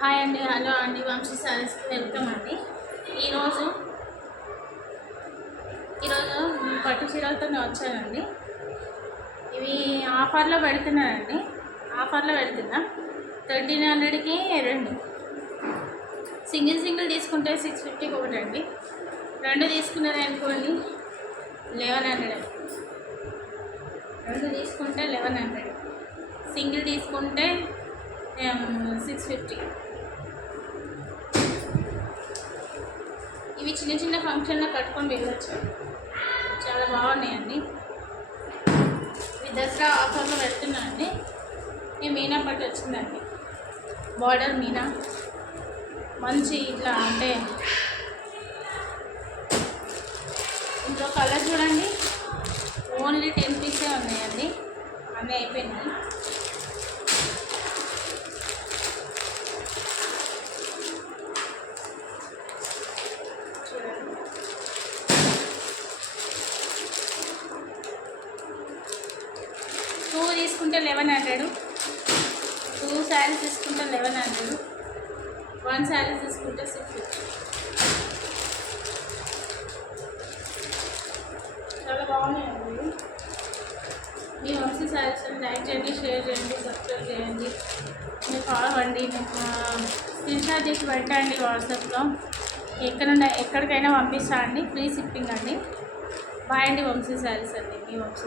Hi అండి, hello అండి, Vamsi సారీస్కి welcome అండి. ఈరోజు పట్టు చీరలతో వచ్చానండి. ఇవి ఆఫర్లో పెడుతున్నానండి. ఆఫర్లో పెడుతున్నా 1300కి రెండు. సింగిల్ తీసుకుంటే 650కి ఒకటండి. రెండు తీసుకున్నారనుకోండి 1100. రెండు తీసుకుంటే 1100. సింగిల్ తీసుకుంటే 650. ఇవి చిన్న చిన్న ఫంక్షన్లో కట్టుకొని వెళ్ళొచ్చు. చాలా బాగున్నాయండి. ఇవి దసరా ఆఫర్లో పెడుతున్నానండి. ఈ మీనా పట్టు వచ్చిందండి. బార్డర్ మీనా మంచి ఇట్లా అంటే ఇందులో కలర్ చూడండి. ఓన్లీ 10 పీసే ఉన్నాయండి. అన్నీ అయిపోయినాయి. టూ తీసుకుంటే 1100. 2 శారీస్ తీసుకుంటే 1100. 1 శారీ తీసుకుంటే 650. చాలా బాగున్నాయండి. మీ వంశీ శారీస్ లైక్ చేయండి, షేర్ చేయండి, సబ్స్క్రైబ్ చేయండి. మీరు ఫాలో అవ్వండి. స్క్రీన్ షాట్ తీసి పెట్టండి వాట్సాప్లో. ఎక్కడికైనా పంపిస్తా అండి. ఫ్రీ షిప్పింగ్ అండి. బాయ్ అండి. వంశీ శారీస్ అండి, మీ వంశీ శారీస్.